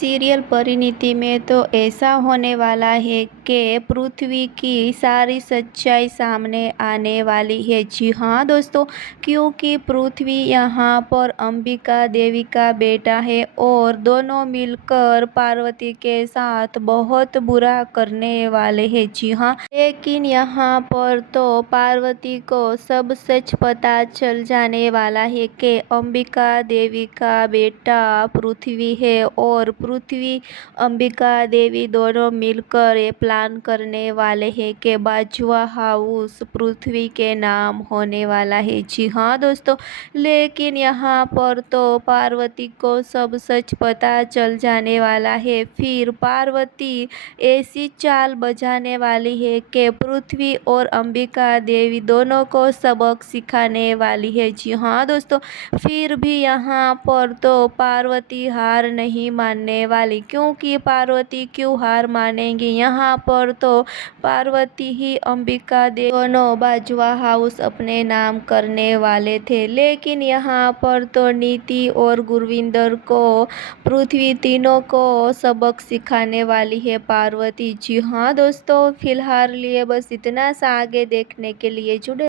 Serial Parineeti में तो ऐसा होने वाला है कि पृथ्वी की सारी सच्चाई सामने आने वाली है। जी हाँ दोस्तों, क्योंकि पृथ्वी यहाँ पर अंबिका देवी का बेटा है और दोनों मिलकर पार्वती के साथ बहुत बुरा करने वाले हैं। जी हाँ, लेकिन यहाँ पर तो पार्वती को सब सच पता चल जाने वाला है कि अंबिका देवी का बेटा पृथ्वी है और पृथ्वी अंबिका देवी दोनों मिलकर ये प्लान करने वाले हैं कि बाजवा हाउस पृथ्वी के नाम होने वाला है। जी हाँ दोस्तों, लेकिन यहाँ पर तो पार्वती को सब सच पता चल जाने वाला है। फिर पार्वती ऐसी चाल बजाने वाली है कि पृथ्वी और अंबिका देवी दोनों को सबक सिखाने वाली है। जी हाँ दोस्तों, फिर भी यहाँ पर तो पार्वती हार नहीं मानने वाली, क्योंकि पार्वती क्यों हार मानेंगी। यहाँ पर तो पार्वती ही अंबिका देवी दोनों बाजवा हाउस अपने नाम करने वाले थे, लेकिन यहाँ पर तो नीति और गुरविंदर को पृथ्वी तीनों को सबक सिखाने वाली है पार्वती। जी हाँ दोस्तों, फिलहाल लिए बस इतना सा। आगे देखने के लिए जुड़े